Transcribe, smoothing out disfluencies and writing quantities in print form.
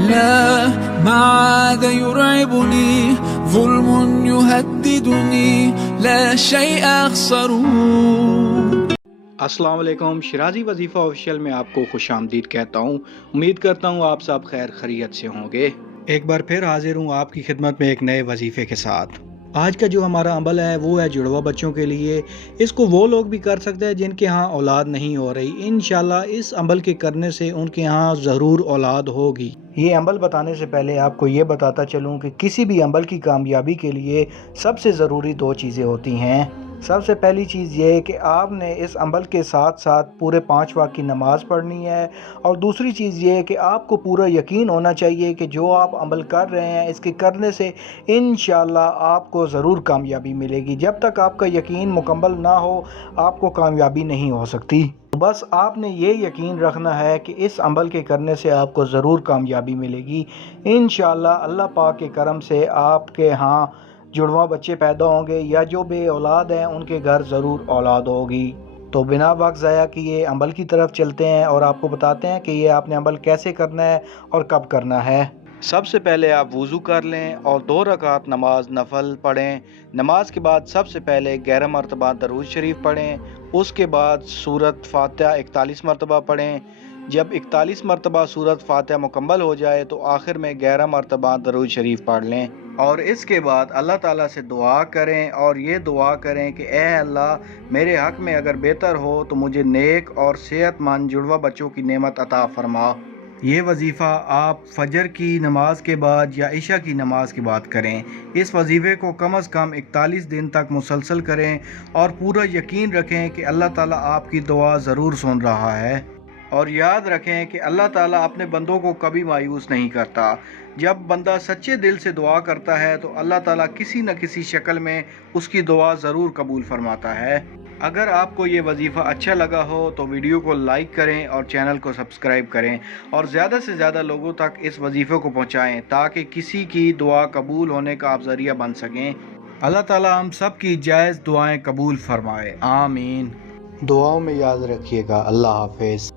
لا ما عاد يرعبني ظلم يهددني لا شيء أخسره. السلام علیکم، شرازی وظیفہ آفیشیل میں آپ کو خوش آمدید کہتا ہوں۔ امید کرتا ہوں آپ سب خیر خیریت سے ہوں گے۔ ایک بار پھر حاضر ہوں آپ کی خدمت میں ایک نئے وظیفے کے ساتھ۔ آج کا جو ہمارا عمل ہے وہ ہے جڑواں بچوں کے لیے۔ اس کو وہ لوگ بھی کر سکتے ہیں جن کے ہاں اولاد نہیں ہو رہی۔ انشاءاللہ اس عمل کے کرنے سے ان کے ہاں ضرور اولاد ہوگی۔ یہ عمل بتانے سے پہلے آپ کو یہ بتاتا چلوں کہ کسی بھی عمل کی کامیابی کے لیے سب سے ضروری دو چیزیں ہوتی ہیں۔ سب سے پہلی چیز یہ ہے کہ آپ نے اس عمل کے ساتھ ساتھ پورے 5 وقت کی نماز پڑھنی ہے، اور دوسری چیز یہ ہے کہ آپ کو پورا یقین ہونا چاہیے کہ جو آپ عمل کر رہے ہیں اس کے کرنے سے انشاءاللہ آپ کو ضرور کامیابی ملے گی۔ جب تک آپ کا یقین مکمل نہ ہو آپ کو کامیابی نہیں ہو سکتی۔ بس آپ نے یہ یقین رکھنا ہے کہ اس عمل کے کرنے سے آپ کو ضرور کامیابی ملے گی۔ انشاءاللہ اللہ پاک کے کرم سے آپ کے ہاں جڑواں بچے پیدا ہوں گے، یا جو بے اولاد ہیں ان کے گھر ضرور اولاد ہوگی۔ تو بنا وقت ضائع کیے عمل کی طرف چلتے ہیں اور آپ کو بتاتے ہیں کہ یہ آپ نے عمل کیسے کرنا ہے اور کب کرنا ہے۔ سب سے پہلے آپ وضو کر لیں اور 2 رکعت نماز نفل پڑھیں۔ نماز کے بعد سب سے پہلے 11 مرتبہ درود شریف پڑھیں، اس کے بعد سورۃ فاتحہ 41 مرتبہ پڑھیں۔ جب 41 مرتبہ سورۃ فاتحہ مکمل ہو جائے تو آخر میں 11 مرتبہ درود شریف پڑھ لیں، اور اس کے بعد اللہ تعالیٰ سے دعا کریں، اور یہ دعا کریں کہ اے اللہ میرے حق میں اگر بہتر ہو تو مجھے نیک اور صحت مند جڑواں بچوں کی نعمت عطا فرما۔ یہ وظیفہ آپ فجر کی نماز کے بعد یا عشاء کی نماز کے بعد کریں۔ اس وظیفے کو کم از کم 41 دن تک مسلسل کریں، اور پورا یقین رکھیں کہ اللہ تعالیٰ آپ کی دعا ضرور سن رہا ہے۔ اور یاد رکھیں کہ اللہ تعالیٰ اپنے بندوں کو کبھی مایوس نہیں کرتا۔ جب بندہ سچے دل سے دعا کرتا ہے تو اللہ تعالیٰ کسی نہ کسی شکل میں اس کی دعا ضرور قبول فرماتا ہے۔ اگر آپ کو یہ وظیفہ اچھا لگا ہو تو ویڈیو کو لائک کریں اور چینل کو سبسکرائب کریں، اور زیادہ سے زیادہ لوگوں تک اس وظیفے کو پہنچائیں تاکہ کسی کی دعا قبول ہونے کا آپ ذریعہ بن سکیں۔ اللہ تعالیٰ ہم سب کی جائز دعائیں قبول فرمائے، آمین۔ دعاؤں میں یاد رکھیے گا۔ اللہ حافظ۔